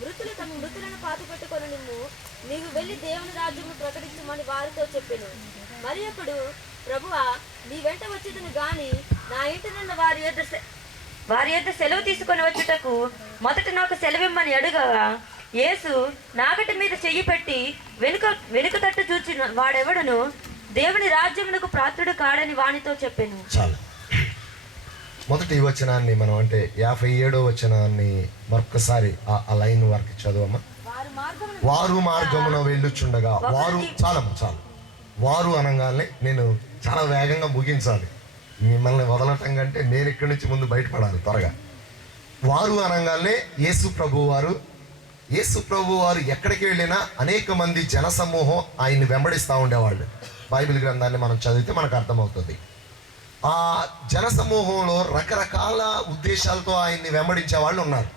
మృతులు తమ మృతులను పాతిపెట్టుకొని నీవు వెళ్ళి దేవుని రాజ్యము ప్రకటించమని వారితో చెప్పెను. మరి ఒకడు, ప్రభువా, నీ వెంట వచ్చేదని గాని నా ఇంటి నుండి వారి యొద్ద సెలవు తీసుకొని వచ్చుటకు మొదట నాకు సెలవిమ్మని అడుగగా, యేసు నాగటి మీద చెయ్యి పెట్టి వెనుక తట్టు చూచి వాడెవడును దేవుని రాజ్యమునకు పాత్రుడు కాడని వానితో చెప్పాను. చాలు. మొదటి వచనాన్ని మనం అంటే 57వ వచనాన్ని మరొకసారి ఆ లైన్ వరకు చదువమ్మా. వారు మార్గమున వెళ్ళుచుండగా, వారు చాలు వారు అనగానే నేను చాలా వేగంగా ముగించాలి. మిమ్మల్ని వదలటం కంటే నేను ఇక్కడి నుంచి ముందు బయటపడాలి త్వరగా. వారు అనగానే యేసు ప్రభు వారు ఎక్కడికి వెళ్ళినా అనేక మంది జనసమూహం ఆయన్ని వెంబడిస్తూ ఉండేవాళ్ళు. బైబిల్ గ్రంథాన్ని మనం చదివితే మనకు అర్థమవుతుంది. ఆ జనసమూహంలో రకరకాల ఉద్దేశాలతో ఆయన్ని వెంబడించే వాళ్ళు ఉన్నారు.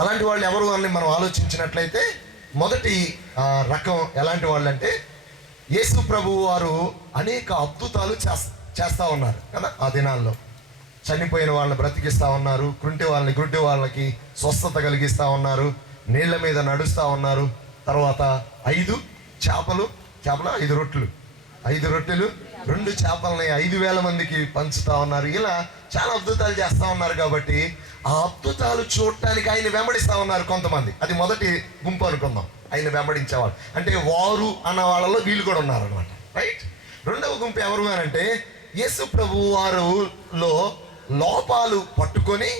అలాంటి వాళ్ళు ఎవరు అని మనం ఆలోచించినట్లయితే మొదటి రకం ఎలాంటి వాళ్ళు అంటే, యేసు ప్రభు వారు అనేక అద్భుతాలు చేస్తూ ఉన్నారు కదా. ఆ దినాల్లో చనిపోయిన వాళ్ళని బ్రతికిస్తూ ఉన్నారు, గుడ్డి వాళ్ళకి స్వస్థత కలిగిస్తూ ఉన్నారు, నీళ్ల మీద నడుస్తూ ఉన్నారు. తర్వాత 5 రొట్టెలు 2 చేపలని 5,000 మందికి పంచుతా ఉన్నారు. ఇలా చాలా అద్భుతాలు చేస్తూ ఉన్నారు. కాబట్టి ఆ అద్భుతాలు చూడటానికి ఆయన వెంబడిస్తూ ఉన్నారు కొంతమంది. అది మొదటి గుంపు అనుకుందాం, ఆయన వెంబడించేవాళ్ళు. అంటే వారు అన్న వాళ్ళలో వీళ్ళు కూడా ఉన్నారనమాట, రైట్. రెండవ గుంపు ఎవరు అంటే, యేసు ప్రభు వారులో లోపాలు పట్టుకొని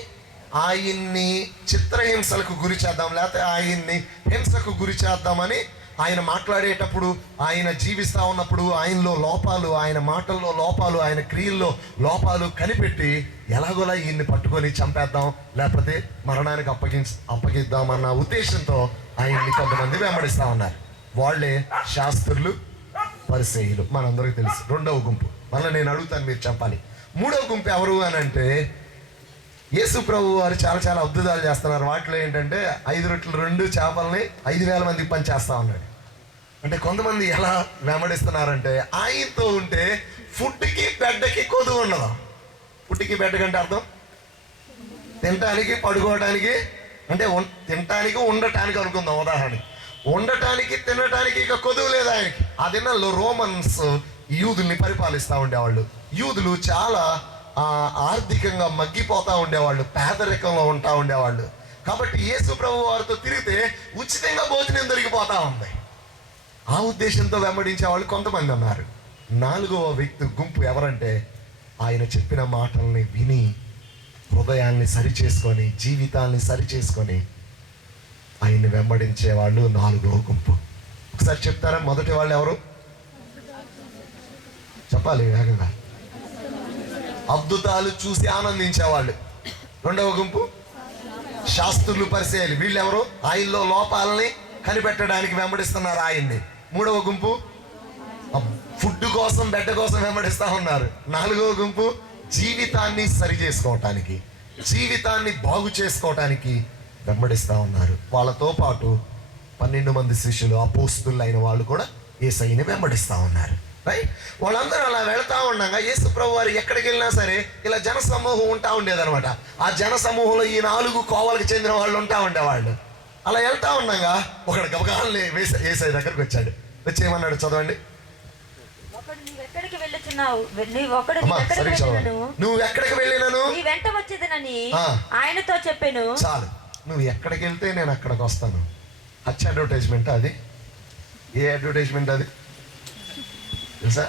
ఆయన్ని చిత్రహింసలకు గురి చేద్దాం, లేకపోతే ఆయన్ని హింసకు గురి చేద్దామని ఆయన మాట్లాడేటప్పుడు, ఆయన జీవిస్తూ ఉన్నప్పుడు ఆయనలో లోపాలు, ఆయన మాటల్లో లోపాలు, ఆయన క్రియల్లో లోపాలు కనిపెట్టి ఎలాగోలా ఈయన్ని పట్టుకొని చంపేద్దాం, లేకపోతే మరణానికి అప్పగిద్దామన్న ఉద్దేశంతో ఆయన్ని కొంతమంది వెంబడిస్తూ ఉన్నారు. వాళ్ళే శాస్త్రులు, పరిసయ్యులు, మనందరికీ తెలుసు. రెండవ గుంపు. మళ్ళీ నేను అడుగుతాను, మీరు చెప్పాలి. మూడవ గుంపు ఎవరు అని అంటే, యేసు ప్రభు వారు చాలా అద్భుతాలు చేస్తున్నారు. వాటిలో ఏంటంటే 5 రొట్టెలు 2 చేపలని 5,000 మందికి పనిచేస్తా ఉన్నాడు. అంటే కొంతమంది ఎలా వెంబడిస్తున్నారంటే, ఆయనతో ఉంటే ఫుడ్కి బెడ్కి కొదువు ఉండదు. ఫుడ్కి బెడ్ కంటే అర్థం తినటానికి, పడుకోవడానికి, అంటే తినటానికి ఉండటానికి అనుకుందాం. ఉదాహరణకి ఉండటానికి, తినటానికి ఇక కొదువు లేదు ఆయనకి. ఆ దినాల్లో రోమన్స్ యూదుల్ని పరిపాలిస్తూ ఉండేవాళ్ళు. యూదులు చాలా ఆర్థికంగా మగ్గిపోతూ ఉండేవాళ్ళు, పేదరికంలో ఉంటా ఉండేవాళ్ళు. కాబట్టి యేసు ప్రభు వారితో తిరిగితే ఉచితంగా భోజనం దొరికిపోతా ఉంది. ఆ ఉద్దేశంతో వెంబడించే వాళ్ళు కొంతమంది ఉన్నారు. 4వ వ్యక్తి గుంపు ఎవరంటే, ఆయన చెప్పిన మాటల్ని విని హృదయాన్ని సరిచేసుకొని, జీవితాన్ని సరిచేసుకొని ఆయన్ని వెంబడించే వాళ్ళు 4వ గుంపు. ఒకసారి చెప్తారా? మొదటి వాళ్ళు ఎవరు చెప్పాలి వేగంగా. అద్భుతాలు చూసి ఆనందించేవాళ్ళు. రెండవ గుంపు శాస్త్రులు, పరిసయ్యులు. వీళ్ళెవరు? ఆయనలో లోపాలని కనిపెట్టడానికి వెంబడిస్తున్నారు ఆయన్ని. మూడవ గుంపు ఫుడ్ కోసం, బెడ్ కోసం వెంబడిస్తూ ఉన్నారు. 4వ గుంపు జీవితాన్ని సరి చేసుకోవటానికి, జీవితాన్ని బాగు చేసుకోవటానికి వెంబడిస్తూ ఉన్నారు. వాళ్ళతో పాటు 12 మంది శిష్యులు, అపోస్తులు అయిన వాళ్ళు కూడా యేసయ్యని వెంబడిస్తూ ఉన్నారు, రైట్. వాళ్ళందరూ అలా వెళ్తా ఉండగా యేసు ప్రభు వారు ఎక్కడికి వెళ్ళినా సరే ఇలా జన సమూహం ఉంటా ఉండేదనమాట. ఆ జన సమూహంలో ఈ 4 కోవలకు చెందిన వాళ్ళు ఉంటా ఉండేవాళ్ళు. అలా వెళ్తా ఉండగా ఒకడు గబగాల్ని యేసయ్య దగ్గరికి వచ్చాడు. వచ్చి ఏమన్నాడు? చదవండి. నువ్వు ఎక్కడికి వెళ్ళినను నీ వెంట వచ్చేదనని ఆయనతో చెప్పాను. చాలు. నువ్వు ఎక్కడికి వెళ్తే నేను అక్కడికి వస్తాను. అడ్వర్టైజ్మెంట్ అది. ఏ అడ్వర్టైజ్మెంట్ అది తెలుసా?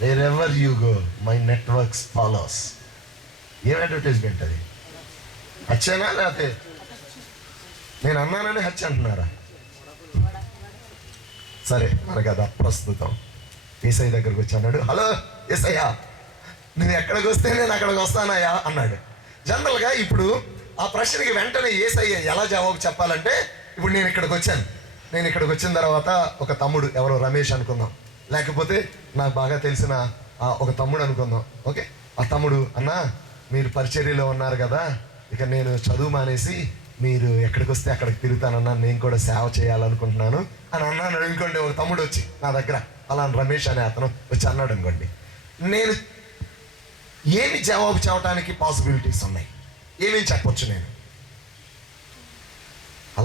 Wear ever you go my networks follows. ఏం అడ్వర్టైజ్మెంట్ అది? హత్యనా లేకపోతే నేను అన్నానని హత్య అంటున్నారా? సరే, మనకు అది అప్రస్తుతం. యేసయ్య దగ్గరికి వచ్చి అన్నాడు, హలో యేసయ్య, నువ్వు ఎక్కడికి వస్తే నేను అక్కడికి వస్తానయ్యా అన్నాడు. జనరల్గా ఇప్పుడు ఆ ప్రశ్నకి వెంటనే యేసయ్య ఎలా జవాబు చెప్పాలంటే, ఇప్పుడు నేను ఇక్కడికి వచ్చాను, నేను ఇక్కడికి వచ్చిన తర్వాత ఒక తమ్ముడు, ఎవరో రమేష్ అనుకుందాం, లేకపోతే నాకు బాగా తెలిసిన ఒక తమ్ముడు అనుకుందాం. ఓకే, ఆ తమ్ముడు, అన్నా మీరు పరిచర్యలో ఉన్నారు కదా, ఇక నేను చదువు మానేసి మీరు ఎక్కడికి వస్తే అక్కడికి తిరుగుతానన్నా, నేను కూడా సేవ చేయాలనుకుంటున్నాను అని అన్నాను అనుకోండి. ఒక తమ్ముడు వచ్చి నా దగ్గర, అలా రమేష్ అనే అతను వచ్చి అన్నాడు అనుకోండి, నేను ఏమి జవాబు చెప్పడానికి పాసిబిలిటీస్ ఉన్నాయి? ఏమేమి చెప్పొచ్చు? నేను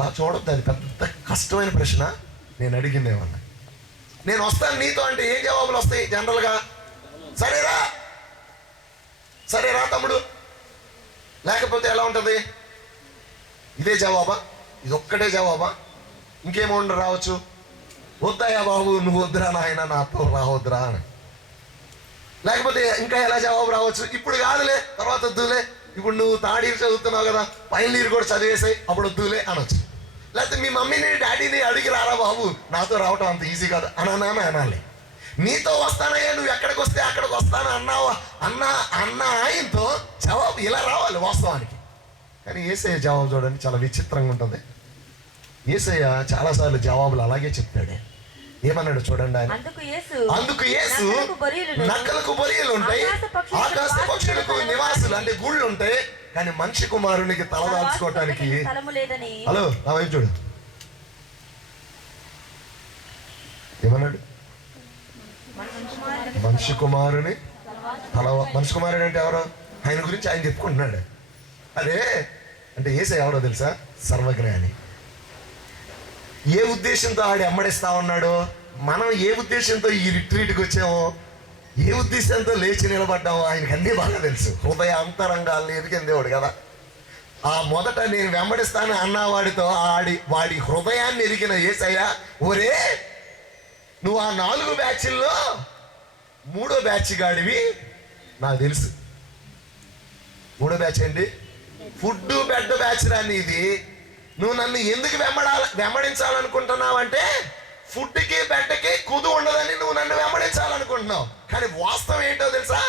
అలా చూడొద్దు, అది పెద్ద కష్టమైన ప్రశ్న. నేను అడిగింది ఏమన్నా, నేను వస్తాను నీతో అంటే ఏం జవాబులు వస్తాయి జనరల్గా? సరేరా, సరేరా తమ్ముడు, లేకపోతే ఎలా ఉంటుంది? ఇదే జవాబా? ఇది ఒక్కటే జవాబా? ఇంకేమో రావచ్చు? వద్దయ్యా బాబు, నువ్వు వద్దురా నాయన, నాతో రావద్దురా అని. లేకపోతే ఇంకా ఎలా జవాబు రావచ్చు? ఇప్పుడు కాదులే, తర్వాత వద్దులే, ఇప్పుడు నువ్వు థర్డ్ ఇయర్ చదువుతున్నావు కదా, ఫైనల్ ఇయర్ కూడా చదివేసాయి, అప్పుడు వద్దులే అనొచ్చు. లేకపోతే మీ మమ్మీని డాడీని అడిగి రారా బాబు, నాతో రావటం అంత ఈజీ కాదు అని అనాలి. నీతో వస్తానయ్యా, నువ్వు ఎక్కడికి వస్తే అక్కడికి వస్తాను అన్నావా అన్న ఆయనతో జవాబు ఇలా రావాలి వాస్తవానికి. కానీ యేసయ్య జవాబు చూడండి, చాలా విచిత్రంగా ఉంటుంది. యేసయ్య చాలాసార్లు జవాబులు అలాగే చెప్తాడే. ఏమన్నాడు చూడండి ఆయన, అందుకు యేసు నక్కలకు బొరియలు ఉంటాయి, ఆకాశ పక్షులకు నివాసులు అంటే గూళ్ళు ఉంటాయి, కానీ మనిషి కుమారునికి తలదాల్చుకోవటానికి. హలో, నా వైపు చూడు, ఏమన్నాడు? మనిషి కుమారుని మనిషి కుమారుడు అంటే ఎవరో ఆయన గురించి ఆయన చెప్పుకుంటున్నాడు. అదే అంటే యేసయ్య ఎవరో తెలుసా? సర్వజ్ఞాని. ఏ ఉద్దేశంతో ఆడి అమ్మడిస్తా ఉన్నాడో, మనం ఏ ఉద్దేశంతో ఈ రిట్రీట్కి వచ్చామో, ఏ ఉద్దేశంతో లేచి నిలబడ్డామో ఆయనకి అన్నీ బాగా తెలుసు. హృదయ అంతరంగాల్ని ఎదిగిందేవాడు కదా. ఆ మొదట నేను వెంబడిస్తాను అన్నవాడితో వాడి హృదయాన్ని ఎరిగిన యేసయ్య, ఒరే నువ్వు ఆ 4 బ్యాచ్ల్లో 3వ బ్యాచ్ గాడివి నాకు తెలుసు. 3వ బ్యాచ్ ఏంటి? ఫుడ్ బెడ్ బ్యాచ్ రాని ఇది. నువ్వు నన్ను ఎందుకు వెంబడించాలనుకుంటున్నావు అంటే, ఫుడ్కి బెడ్కి కుదు ఉండదని నువ్వు నన్ను వెంబడించాలనుకుంటున్నావు. కానీ వాస్తవం ఏంటో తెలుసా?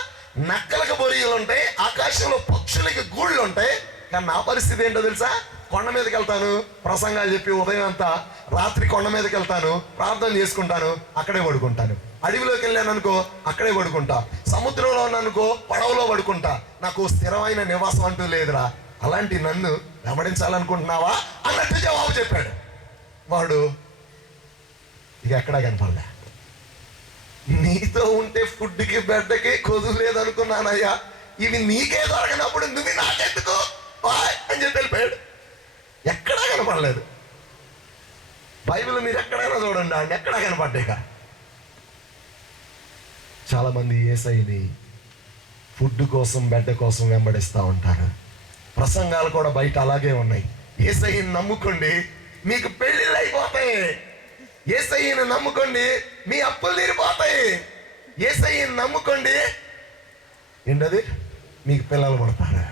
నక్కలకు బొరియలు ఉంటాయి, ఆకాశంలో పక్షులకి గూళ్ళు ఉంటాయి. కానీ నా పరిస్థితి ఏంటో తెలుసా? కొండ మీదకి వెళ్తాను, ప్రసంగాలు చెప్పి ఉదయం అంతా, రాత్రి కొండ మీదకి వెళ్తాను, ప్రార్థన చేసుకుంటాను, అక్కడే పడుకుంటాను. అడవిలోకి వెళ్ళాను అనుకో, అక్కడే పడుకుంటా. సముద్రంలో ఉన్నానుకో, పడవలో పడుకుంటా. నాకు స్థిరమైన నివాసం అంటూ లేదురా. అలాంటి నన్ను వెంబడించాలనుకుంటున్నావా అన్నట్టు జవాబు చెప్పాడు. వాడు ఇక ఎక్కడా కనపడలే. నీతో ఉంటే ఫుడ్కి బెడ్కి కొదువు లేదనుకున్నానయ్యా, ఇవి నీకే దొరకనప్పుడు నువ్వు నాకెందుకు అని చెప్పి వెళ్ళిపోయాడు. ఎక్కడా కనపడలేదు. బైబిల్ మీరు ఎక్కడైనా చూడండి, ఆయన ఎక్కడా కనపడ్డాక. చాలా మంది యేసయ్యని ఫుడ్ కోసం బెడ్ కోసం వెంబడిస్తూ ఉంటారు. ప్రసంగాలు కూడా బయట అలాగే ఉన్నాయి. యేసయ్యని నమ్ముకోండి, మీకు పెళ్ళిళ్ళు అయిపోతాయి. యేసయ్యని నమ్ముకోండి, మీ అప్పులు తీరిపోతాయి. యేసయ్యని నమ్ముకోండి, ఏంటది, మీకు పిల్లలు పడతారు.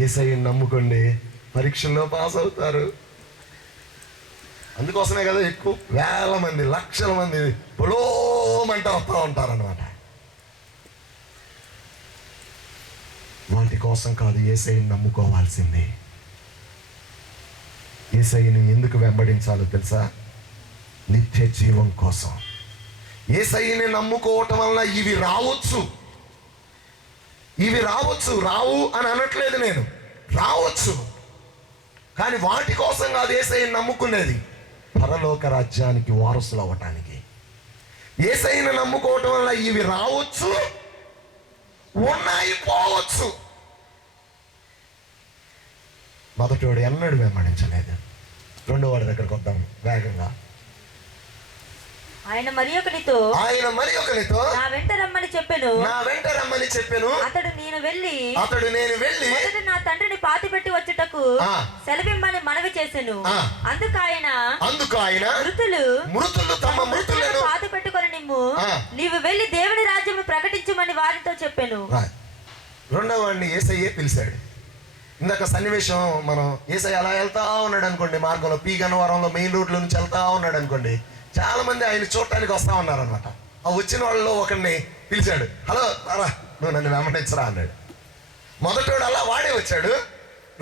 యేసయ్యని నమ్ముకోండి, పరీక్షల్లో పాస్ అవుతారు. అందుకోసమే కదా ఎక్కువ వేల మంది, లక్షల మంది పొలోమంట వస్తూ ఉంటారన్నమాట. వాటి కోసం కాదు యేసయ్యని నమ్ముకోవాల్సింది. యేసయ్యని ఎందుకు వెంబడించాలో తెలుసా? నిత్య జీవం కోసం. యేసయ్యని నమ్ముకోవటం వల్ల ఇవి రావచ్చు, రావు అని అనట్లేదు నేను, రావచ్చు. కానీ వాటి కోసం కాదు యేసయ్యని నమ్ముకునేది, పరలోక రాజ్యానికి వారసులు అవ్వటానికి. యేసయ్యని నమ్ముకోవటం వల్ల ఇవి రావచ్చు, ఉన్నాయి, పోవచ్చు. మొదటివాడు ఎన్నడూ వెంబడించలేదు. రెండోవాడి దగ్గరకు వద్దాం వేగంగా. ఆయన మరి ఒకనితో నా వెంట రమ్మని చెప్పెను. అతడు నేను వెళ్ళి మొదట నా తండ్రిని పాతిపెట్టి వచ్చుటకు సెలవిమ్మని మనవి చేసెను. అందుకు ఆయన మృతులు తమ మృతులను పాతి పెట్టుకొని నీవు వెళ్ళి దేవుని రాజ్యము ప్రకటించమని వారితో చెప్పెను. రెండో వాడిని యేసయ్యే పిలిచాడు. ఇందాక సన్నివేశం, మనం యేసయ్య అలా వెళ్తా ఉన్నాడు అనుకోండి, మార్గంలో పీ గన్నవరంలో మెయిన్ రోడ్లో నుంచి వెళ్తా ఉన్నాడు అనుకోండి, చాలా మంది ఆయన చూడటానికి వస్తా ఉన్నారనమాట. ఆ వచ్చిన వాళ్ళలో ఒకరిని పిలిచాడు, హలో రా, నువ్వు నన్ను వెంబడించరా అన్నాడు. మొదటోడు అలా వాడే వచ్చాడు.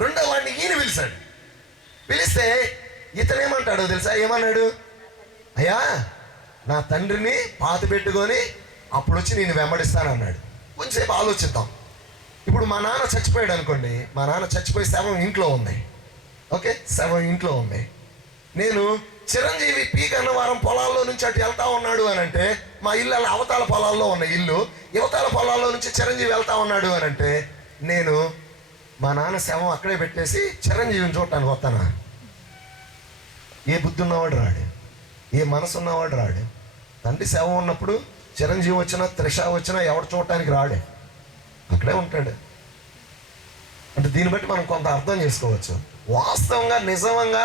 రెండో వాడిని ఈయన పిలిచాడు. పిలిస్తే ఇతనేమంటాడో తెలుసా? ఏమన్నాడు? అయ్యా నా తండ్రిని పాతి పెట్టుకొని అప్పుడు వచ్చి నేను వెంబడిస్తాను అన్నాడు. కొంచెంసేపు ఆలోచిద్దాం. ఇప్పుడు మా నాన్న చచ్చిపోయాడు అనుకోండి, మా నాన్న చచ్చిపోయి శవం ఇంట్లో ఉంది. ఓకే, శవం ఇంట్లో ఉంది. నేను చిరంజీవి పీ గన్నవరం పొలాల్లో నుంచి అటు వెళ్తా ఉన్నాడు అని అంటే, మా ఇల్లు అలా అవతాల పొలాల్లో ఉన్న ఇల్లు, యువతాల పొలాల్లో నుంచి చిరంజీవి వెళ్తా ఉన్నాడు అని అంటే, నేను మా నాన్న శవం అక్కడే పెట్టేసి చిరంజీవిని చూడటానికి వస్తానా? ఏ బుద్ధి ఉన్నవాడు రాడు, ఏ మనసు ఉన్నవాడు రాడు. తండ్రి శవం ఉన్నప్పుడు చిరంజీవి వచ్చినా త్రిష వచ్చినా ఎవడు చూడటానికి రాడే, అక్కడే ఉంటాడు. అంటే దీన్ని బట్టి మనం కొంత అర్థం చేసుకోవచ్చు. వాస్తవంగా నిజంగా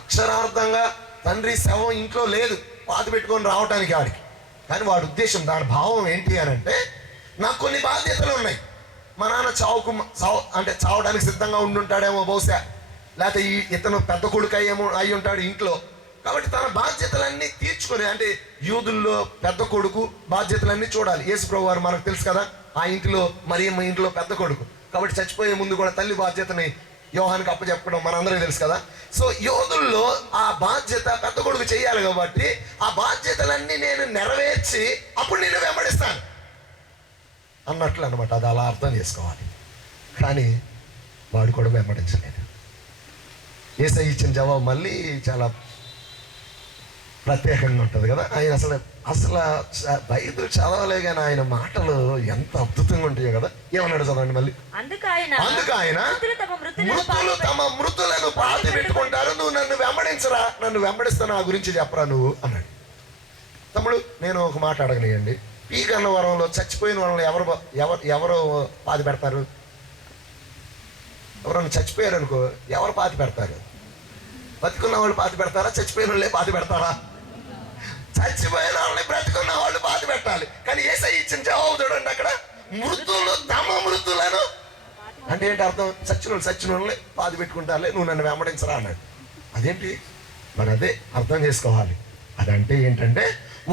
అక్షరార్థంగా తండ్రి శవం ఇంట్లో లేదు, పాతి పెట్టుకొని రావటానికి ఆడికి. కానీ వాడి ఉద్దేశం, దాని భావం ఏంటి అని అంటే, నాకు కొన్ని బాధ్యతలు ఉన్నాయి. మా నాన్న చావడానికి సిద్ధంగా ఉండుంటాడేమో బహుశా, లేకపోతే ఇతను పెద్ద కొడుకు అయి ఉంటాడు ఇంట్లో. కాబట్టి తన బాధ్యతలన్నీ తీర్చుకొని, అంటే యూదుల్లో పెద్ద కొడుకు బాధ్యతలన్నీ చూడాలి. యేసు ప్రభు వారు మనకు తెలుసు కదా, ఆ ఇంటిలో మరియమ్మ ఇంట్లో పెద్ద కొడుకు. కాబట్టి చచ్చిపోయే ముందు కూడా తల్లి బాధ్యతని యోహానికి అప్పచెప్పడం మనందరికీ తెలుసు కదా. సో యూదుల్లో ఆ బాధ్యత పెద్ద కొడుకు చేయాలి. కాబట్టి ఆ బాధ్యతలన్నీ నేను నెరవేర్చి అప్పుడు నేను వెంబడిస్తాను అన్నట్లు అనమాట. అది అలా అర్థం చేసుకోవాలి. కానీ వాడు కూడా వెంబడించలేదు. యేసయ్య ఇచ్చిన జవాబు మళ్ళీ చాలా ప్రత్యేకంగా ఉంటుంది కదా. ఆయన అసలు బైబిల్ చదవలే కానీ ఆయన మాటలు ఎంత అద్భుతంగా ఉంటాయో కదా. ఏమన్నాడు చదవండి మళ్ళీ. అందుకు ఆయన మృతులు తమ మృతులను పాతి పెట్టుకుంటారు, నువ్వు నన్ను వెంబడించరా, నన్ను వెంబడిస్తా, నా గురించి చెప్పరా నువ్వు అన్నాడు. తమ్ముడు, నేను ఒక మాట అడగనియండి. పీకన్న వరంలో చచ్చిపోయిన వరంలో ఎవరు పాతి పెడతారు? ఎవరన్నా చచ్చిపోయారు అనుకో, ఎవరు పాతి పెడతారు? బతికున్న వాళ్ళు పాతి పెడతారా, చచ్చిపోయిన వాళ్ళే పాతి పెడతారా? చచ్చిపోయిన వాళ్ళని బ్రతుకున్న వాళ్ళు పాతి పెట్టాలి. కానీ యేసయ్య ఇచ్చిన జవాబు చూడండి, అక్కడ మృతులు తమ మృతులను అంటే ఏంటి అర్థం? చచ్చిన వాళ్ళని పాతి పెట్టుకుంటారులే, నువ్వు నన్ను వెంబడించరా అన్నాడు. అదేంటి మరి? అదే అర్థం చేసుకోవాలి. అదంటే ఏంటంటే,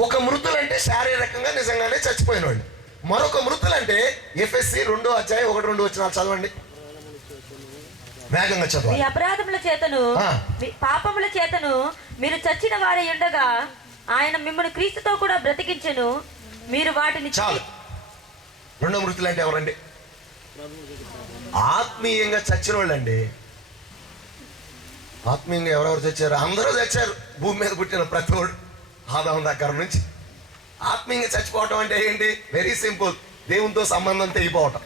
ఒక మృతులంటే శారీరకంగా నిజంగానే చచ్చిపోయిన వాళ్ళు, మరొక మృతులంటే ఎఫెసీ 2:1-2 చదవండి, వేగంగా చదవాలి. మీ అపరాధముల చేతను మీ పాపముల చేతను మీరు చచ్చిన వారై ఉండగా ఆయన మిమ్మల్ని క్రీస్తుతో కూడా బ్రతికించెను, మీరు వాటిని. చాలు. రెండో మృతులు అంటే ఎవరండి? ఆత్మీయంగా చచ్చిన వాళ్ళు అండి. ఆత్మీయంగా ఎవరెవరు చచ్చారు? అందరూ చచ్చారు. భూమి మీద పుట్టిన ప్రతి వాడు ఆదాము దగ్గర నుంచి. ఆత్మీయంగా చచ్చిపోవటం అంటే ఏంటి? వెరీ సింపుల్, దేవునితో సంబంధం తెగిపోవటం.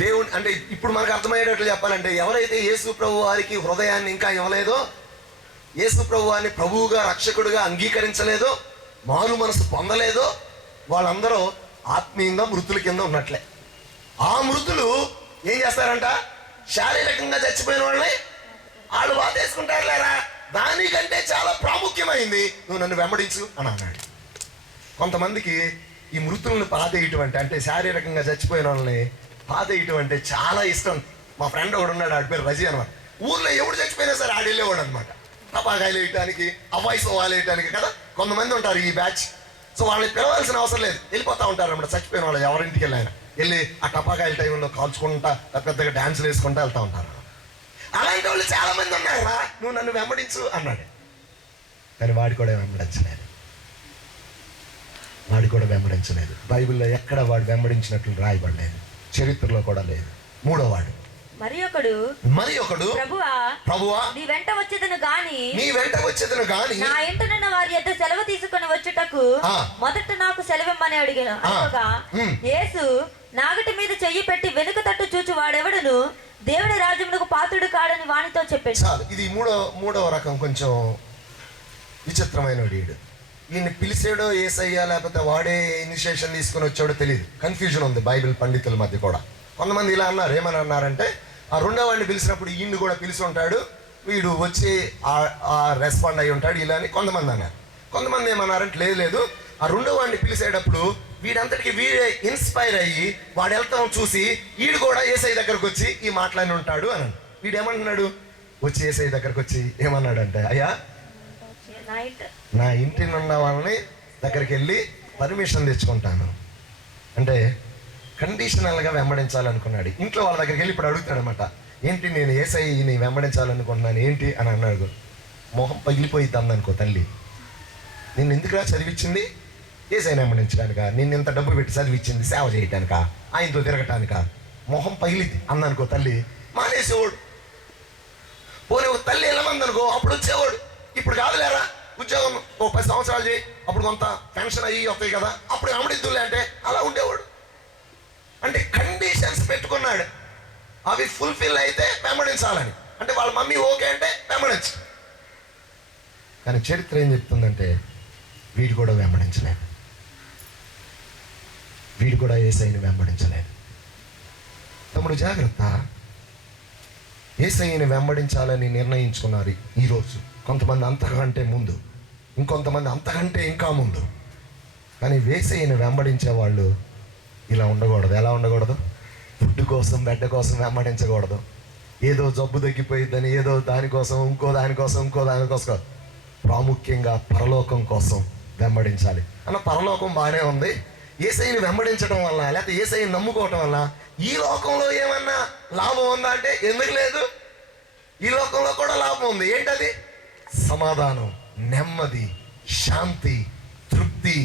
దేవుని అంటే ఇప్పుడు మనకు అర్థమయ్యేటట్లు చెప్పాలంటే, ఎవరైతే యేసు ప్రభు వారికి హృదయాన్ని ఇంకా ఇవ్వలేదో, యేసు ప్రభు వారిని ప్రభువుగా రక్షకుడిగా అంగీకరించలేదో, మారు మనసు పొందలేదో, వాళ్ళందరూ ఆత్మీయంగా మృతుల కింద ఉన్నట్లే. ఆ మృతులు ఏం చేస్తారంట? శారీరకంగా చచ్చిపోయిన వాళ్ళని వాళ్ళు బాధేసుకుంటారు లేరా, దానికంటే చాలా ప్రాముఖ్యమైంది నువ్వు నన్ను వెంబడించు అని అన్నాడు. కొంతమందికి ఈ మృతులను పాతేయటం అంటే శారీరకంగా చచ్చిపోయిన వాళ్ళని పాతేయటం అంటే చాలా ఇష్టం. మా ఫ్రెండ్ ఒకడు ఉన్నాడు, ఆడి పేరు రజీ అనమాట. ఊర్లో ఎవడు చచ్చిపోయినా సరే ఆడెళ్ళేవాడు అనమాట. టపాకాయలు వేయటానికి, అవాయిస్ వేయటానికి కదా. కొంతమంది ఉంటారు ఈ బ్యాచ్. సో వాళ్ళని పిలవాల్సిన అవసరం లేదు, వెళ్ళిపోతా ఉంటారు అనమాట. చచ్చిపోయిన వాళ్ళు ఎవరింటికి వెళ్ళి ఆ టపాకాయల టైంలో కాల్చుకుంటా పెద్దగా డాన్సులు వేసుకుంటా వెళ్తూ ఉంటారు. అలాంటి వాళ్ళు చాలా మంది ఉన్నారు. నువ్వు నన్ను వెంబడించు అన్నాడు. కానీ వాడు కూడా వెంబడించలేదు. బైబిల్లో ఎక్కడ వాడు వెంబడించినట్లు రాయబడలేదు, చరిత్రలో కూడా లేదు. మూడో వాడు మరి ఒకడు ప్రభువా నీ వెంట వచ్చేదను గాని నా ఇంటనున్న వారి యొద్ద సెలవు తీసుకొని వచ్చుటకు మొదట నాకు సెలవిమ్మని అడిగాను. అనగా యేసు నాగటి మీద చెయ్యి పెట్టి వెనుక తట్టు చూచు వాడెవడును దేవుని రాజ్యమునకు పాత్రుడు కాడని వానితో చెప్పాడు. చాలు. ఇది మూడవ రకం, కొంచెం విచిత్రమైన వీడు. ఈయన్ని పిలిచాడో యేసయ్య లేకపోతే వాడే ఇనిషియేషన్ తీసుకొని వచ్చాడో తెలియదు. కన్ఫ్యూజన్ ఉంది బైబిల్ పండితుల మధ్య కూడా. కొంతమంది ఇలా అన్నారు, ఏమని అన్నారంటే, ఆ రెండో వాడిని పిలిచినప్పుడు ఈయన్ని కూడా పిలిచి ఉంటాడు, వీడు వచ్చి రెస్పాండ్ అయి ఉంటాడు ఇలా అని కొంతమంది అన్నారు. కొంతమంది ఏమన్నారంటే, లేదు ఆ రెండో వాడిని పిలిచేటప్పుడు వీడంతటికి వీడే ఇన్స్పైర్ అయ్యి వాడు వెళ్తాం చూసి వీడు కూడా యేసయ్య దగ్గరకు వచ్చి ఈ మాట్లాడి ఉంటాడు అని. వీడేమంటున్నాడు? వచ్చి యేసయ్య దగ్గరకు వచ్చి ఏమన్నాడంటే, అయ్యా నా ఇంటిని ఉన్న వాళ్ళని దగ్గరికి వెళ్ళి పర్మిషన్ తెచ్చుకుంటాను అంటే కండిషనల్గా వెంబడించాలనుకున్నాడు. ఇంట్లో వాళ్ళ దగ్గరికి వెళ్ళి ఇప్పుడు అడుగుతాడు అనమాట, ఏంటి నేను యేసయ్యని వెంబడించాలనుకుంటున్నాను ఏంటి అని అన్నాడు. మొహం పగిలిపోయిద్ది అందనుకో తల్లి. నిన్ను ఎందుకురా చదివించింది? యేసయ్యని వెంబడించడానికా? నిన్ను ఇంత డబ్బు పెట్టి చదివించింది సేవ చేయటానికా, ఆయనతో తిరగటానికా? మొహం పగిలిద్ది అందనుకో తల్లి. మానేసేవాడు. పోనీ ఒక తల్లి వెళ్ళమంది అనుకో, అప్పుడు వచ్చేవాడు. ఇప్పుడు కాదులేరా, ఉద్యోగం ఓ 10 సంవత్సరాలు చేయి, అప్పుడు కొంత పెన్షన్ అయ్యి వస్తాయి కదా, అప్పుడు వెంబడిద్దులే అంటే అలా ఉండేవాడు. అంటే కండిషన్స్ పెట్టుకున్నాడు. అవి ఫుల్ఫిల్ అయితే వెంబడించాలని. అంటే వాళ్ళ మమ్మీ ఓకే అంటే వెంబడించు. కానీ చరిత్ర ఏం చెప్తుందంటే వీడు కూడా వెంబడించలేదు. వీడు కూడా యేసయ్యని వెంబడించలేదు. తమ్ముడు జాగ్రత్త. యేసయ్యని వెంబడించాలని నిర్ణయించుకున్నారు ఈరోజు కొంతమంది, అంతకంటే ముందు ఇంకొంతమంది అంతకంటే ఇంకా ముందు. కానీ యేసయ్యని వెంబడించే వాళ్ళు ఇలా ఉండకూడదు. ఎలా ఉండకూడదు? ఫుడ్ కోసం, బెడ్ కోసం వెంబడించకూడదు. ఏదో జబ్బు తగ్గిపోయిద్దని, ఏదో దానికోసం, ఇంకో దానికోసం ప్రాముఖ్యంగా పరలోకం కోసం వెంబడించాలి. అన్న పరలోకం బాగానే ఉంది. యేసయ్యని వెంబడించడం వల్ల, లేకపోతే యేసయ్యని నమ్ముకోవటం వల్ల ఈ లోకంలో ఏమన్నా లాభం ఉందా అంటే ఎందుకు లేదు? ఈ లోకంలో కూడా లాభం ఉంది. ఏంటది? సమాధానం, నెమ్మది, శాంతి, తృప్తి,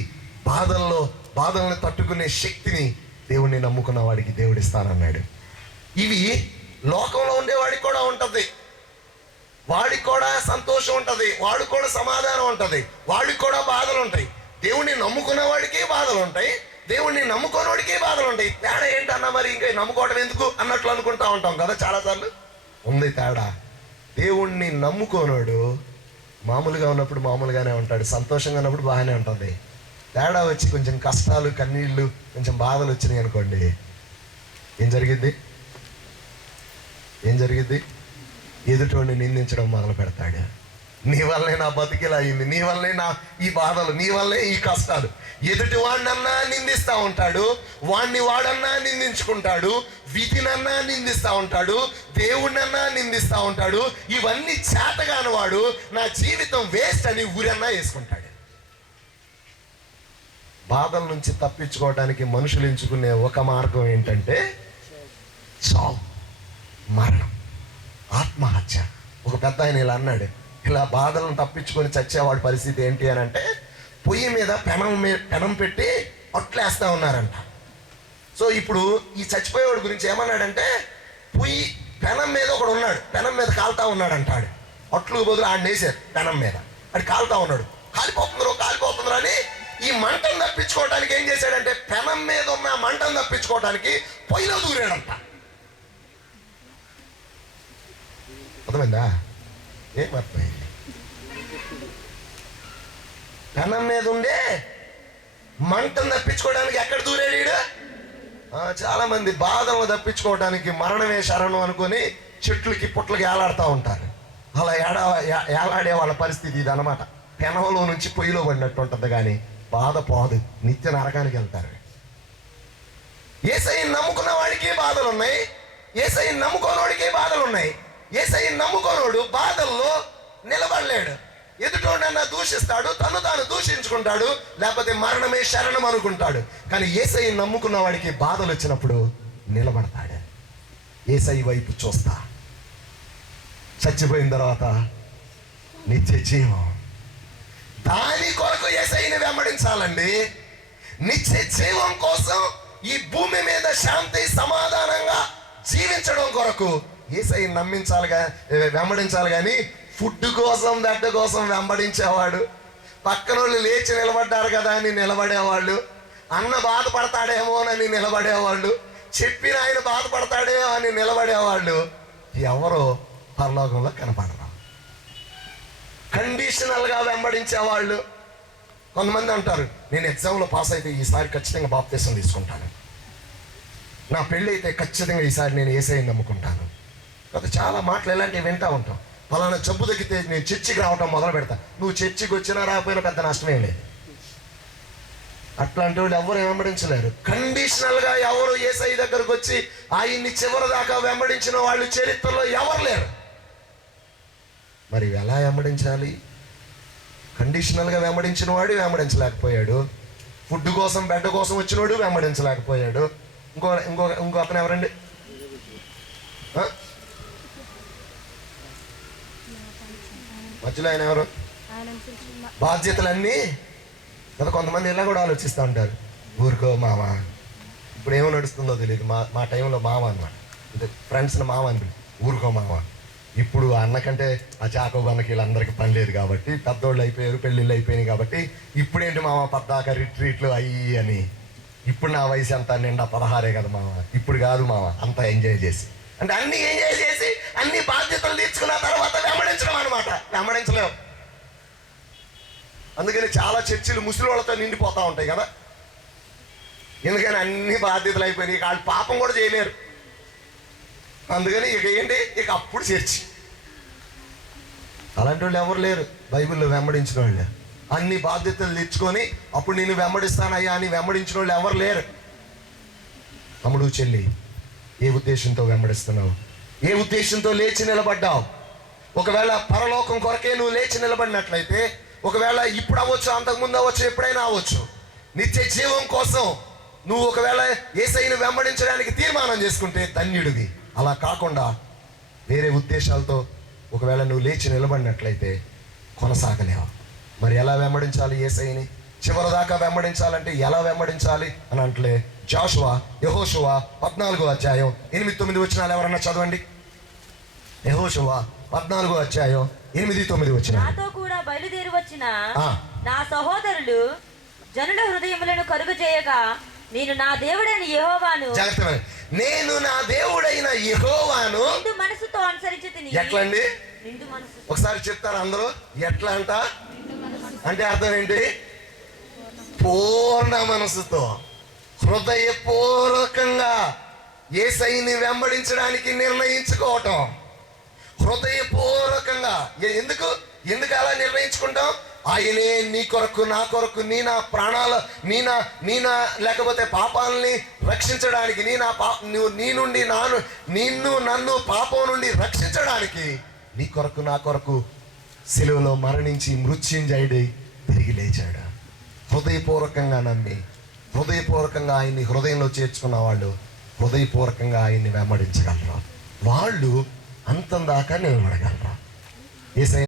బాధలను తట్టుకునే శక్తిని దేవుణ్ణి నమ్ముకున్న వాడికి దేవుడిస్తానన్నాడు. ఇవి లోకంలో ఉండేవాడికి కూడా ఉంటుంది. వాడికి కూడా సంతోషం ఉంటుంది, వాడికి కూడా సమాధానం ఉంటుంది, వాడికి కూడా బాధలు ఉంటాయి. దేవుణ్ణి నమ్ముకున్న వాడికి బాధలు ఉంటాయి, దేవుణ్ణి నమ్ముకోనోడికి బాధలు ఉంటాయి. తేడా ఏంటన్నా మరి? ఇంకా నమ్ముకోవడం ఎందుకు అన్నట్లు అనుకుంటా ఉంటాం కదా చాలాసార్లు. ఉంది తేడా. దేవుణ్ణి నమ్ముకోనోడు మామూలుగా ఉన్నప్పుడు మామూలుగానే ఉంటాడు, సంతోషంగా ఉన్నప్పుడు బాగానే ఉంటుంది. తేడా వచ్చి కొంచెం కష్టాలు, కన్నీళ్ళు, కొంచెం బాధలు వచ్చినాయి అనుకోండి, ఏం జరిగిద్ది? ఎదుటోడిని నిందించడం మొదలు పెడతాడు. నీ వల్లే నా బతికిలా అయింది, నీ వల్లే నా ఈ బాధలు, నీ వల్లే ఈ కష్టాలు. ఎదుటి వాడినన్నా నిందిస్తూ ఉంటాడు, వాడన్నా నిందించుకుంటాడు, విధినన్నా నిందిస్తూ ఉంటాడు, దేవుడినన్నా నిందిస్తూ ఉంటాడు. ఇవన్నీ చేతగాని వాడు నా జీవితం వేస్ట్ అని ఊరన్నా వేసుకుంటాడు. బాధల నుంచి తప్పించుకోవడానికి మనుషులు ఎంచుకునే ఒక మార్గం ఏంటంటే చావు, మరణం, ఆత్మహత్య. ఒక పెద్ద ఆయన ఇలా అన్నాడు, ఇలా బాధలను తప్పించుకొని చచ్చేవాడి పరిస్థితి ఏంటి అని అంటే, పొయ్యి మీద పెనం పెట్టి అట్లేస్తూ ఉన్నారంట. సో ఇప్పుడు ఈ చచ్చిపోయేవాడి గురించి ఏమన్నాడంటే, పెనం మీద ఒకడు ఉన్నాడు, పెనం మీద కాలుతా ఉన్నాడు అంటాడు. అట్లు బదులు ఆడిని వేసారు పెనం మీద, అది కాలుతా ఉన్నాడు. కాలిపోతుందిరా అని ఈ మంటను తప్పించుకోవడానికి ఏం చేశాడంటే, పెనం మీద ఉన్న మంటను తప్పించుకోవడానికి పొయ్యిలో దూరాడంట. అర్థమైందా? ఏమర్థమైంది? పెనం మీద ఉండే మంటను తప్పించుకోవడానికి ఎక్కడ దూరాడు? చాలా మంది బాధలను తప్పించుకోవడానికి మరణమే శరణం అనుకొని చెట్లకి పుట్లకి ఏలాడుతూ ఉంటారు. అలా ఏలాడే వాళ్ళ పరిస్థితి ఇది అన్నమాట. పెనంలో నుంచి పొయ్యిలో పడినట్టు ఉంటుంది, కానీ బాధ పోదు, నిత్య నరకానికి వెళ్తారు. యేసయ్యని నమ్ముకున్న వాడికి బాధలు ఉన్నాయి, యేసయ్యని నమ్ముకోనోడికి బాధలు ఉన్నాయి. యేసయ్యని నమ్ముకోనోడు బాధల్లో నిలబడలేడు. ఎదుటోడన్నా దూషిస్తాడు, తను తాను దూషించుకుంటాడు, లేకపోతే మరణమే శరణం అనుకుంటాడు. కానీ యేసయ్యని నమ్ముకున్న వాడికి బాధలు వచ్చినప్పుడు నిలబడతాడు. యేసయ్య వైపు చూస్తా, చచ్చిపోయిన తర్వాత నిత్య జీవం, దాని కొరకు యేసయ్యని వెంబడించాలండి. నిత్య జీవం కోసం ఈ భూమి మీద శాంతి సమాధానంగా జీవించడం కొరకు యేసయ్యని వెంబడించాలి. కానీ ఫుడ్ కోసం, బెడ్ కోసం వెంబడించేవాడు, పక్కన వాళ్ళు లేచి నిలబడ్డారు కదా అని నిలబడేవాళ్ళు, అన్న బాధపడతాడేమోనని నిలబడేవాళ్ళు, చెప్పిన ఆయన బాధపడతాడేమో అని నిలబడేవాళ్ళు ఎవరో పరలోకంలో కనపడరు. కండిషనల్గా వెంబడించేవాళ్ళు. కొంతమంది అంటారు, నేను ఎగ్జామ్లో పాస్ అయితే ఈసారి ఖచ్చితంగా బాప్తీసం తీసుకుంటాను, నా పెళ్ళి అయితే ఖచ్చితంగా ఈసారి నేను యేసయ్యని నమ్ముకుంటాను. కాబట్టి చాలా మాటలు ఇలాంటివి వింటూ ఉంటాం. పలానా జబ్బు తగ్గితే నేను చర్చికి రావటం మొదలు పెడతా. నువ్వు చర్చికి వచ్చినా రాకపోయినా పెద్ద నష్టమేం లేదు. అట్లాంటి వాళ్ళు ఎవరు వెంబడించలేరు. కండిషనల్గా ఎవరు యేసయ్య దగ్గరకు వచ్చి ఆయన్ని చివరి దాకా వెంబడించిన వాళ్ళు చరిత్రలో ఎవరు లేరు. మరి ఎలా వెంబడించాలి? కండిషనల్గా వెంబడించిన వాడు వెంబడించలేకపోయాడు, ఫుడ్ కోసం, బెడ్ కోసం వచ్చినవాడు వెంబడించలేకపోయాడు. ఇంకో అతను ఎవరండి? మధ్యలో ఆయన ఎవరు? బాధ్యతలన్నీ కదా. కొంతమంది ఇలా కూడా ఆలోచిస్తూ ఉంటారు, ఊరుకో మామ. ఇప్పుడు ఏమో నడుస్తుందో తెలియదు. మా టైంలో మామ అన్నమాట, అంటే ఫ్రెండ్స్ని మామ అని, ఊరుకో మామ. ఇప్పుడు అన్నకంటే ఆ జాకోబ్ అన్నకి వీళ్ళందరికీ పని లేదు కాబట్టి, పెద్దోళ్ళు అయిపోయారు, పెళ్ళిళ్ళు అయిపోయినాయి కాబట్టి ఇప్పుడేంటి మామ పద్దాక రిట్రీట్లు అయ్యి అని ఇప్పుడు నా వయసు ఎంత నిండా 16 కదా మామ, ఇప్పుడు కాదు మామ, అంతా ఎంజాయ్ చేసి అంటే అన్ని ఎంజాయ్ చేసి అన్ని బాధ్యతలు తీర్చుకున్న తర్వాత వెంబడించడం అనమాట. వెంబడించలేవు. అందుకని చాలా చర్చిలు ముసలి వాళ్ళతో నిండిపోతూ ఉంటాయి కదా. ఎందుకని అన్ని బాధ్యతలు అయిపోయినాయి, వాళ్ళు పాపం కూడా చేయలేరు. అందుకని ఇక ఏంటి, ఇక అప్పుడు చర్చి. అలాంటి వాళ్ళు ఎవరు లేరు బైబిల్లో వెంబడించిన వాళ్ళు. అన్ని బాధ్యతలు తెచ్చుకొని అప్పుడు నేను వెంబడిస్తానయ్యా అని వెంబడించిన వాళ్ళు ఎవరు లేరు. తమ్ముడు చెల్లి, ఏ ఉద్దేశంతో వెంబడిస్తున్నావు? ఏ ఉద్దేశంతో లేచి నిలబడ్డావు? ఒకవేళ పరలోకం కొరకే నువ్వు లేచి నిలబడినట్లయితే, ఒకవేళ ఇప్పుడు అవ్వచ్చు, అంతకుముందు అవ్వచ్చు, ఎప్పుడైనా అవ్వచ్చు, నిత్య జీవం కోసం నువ్వు ఒకవేళ యేసయ్యను వెంబడించడానికి తీర్మానం చేసుకుంటే ధన్యుడివి. అలా కాకుండా వేరే ఉద్దేశాలతో ఒకవేళ నువ్వు లేచి నిలబడినట్లయితే కొనసాగలేవు. మరి ఎలా వెంబడించాలి యేసయ్యని? చివరి దాకా వెంబడించాలంటే ఎలా వెంబడించాలి అని అంటే యెహోషువ 14వ అధ్యాయం 8-9 వచనాలు ఎవరన్నా చదవండి. యెహోషువ 14వ అధ్యాయం 8-9 వచనాలు. నాతో కూడా బయలుదేరి వచ్చిన నా సహోదరులు జనుల హృదయములను కరుగు చేయగా, నేను నా దేవుడైన యెహోవాను, నేను నా దేవుడైన యెహోవాను నిండు మనసుతో అనుసరించి తిని. ఎట్లా అండి? నిండు మనసు. ఒకసారి చెప్తారు అందరూ, ఎట్లా అంట అంటే అర్థం ఏంటి? పూర్ణ మనసుతో, హృదయపూర్వకంగా యేసయ్యని వెంబడించడానికి నిర్ణయించుకోవటం. హృదయపూర్వకంగా. ఎందుకు అలా నిర్ణయించుకుంటాం? ఆయనే నీ కొరకు, నా కొరకు, నీ లేకపోతే పాపాలని రక్షించడానికి, నన్ను పాపం నుండి రక్షించడానికి నీ కొరకు, నా కొరకు సిలువలో మరణించి మృత్యుంజయుడై తిరిగి లేచాడు. హృదయపూర్వకంగా నమ్మి, హృదయపూర్వకంగా ఆయన్ని హృదయంలో చేర్చుకున్న వాళ్ళు హృదయపూర్వకంగా ఆయన్ని వెంబడించగలరు. వాళ్ళు అంతం దాకా నిలబడగలరు. యేసయ్య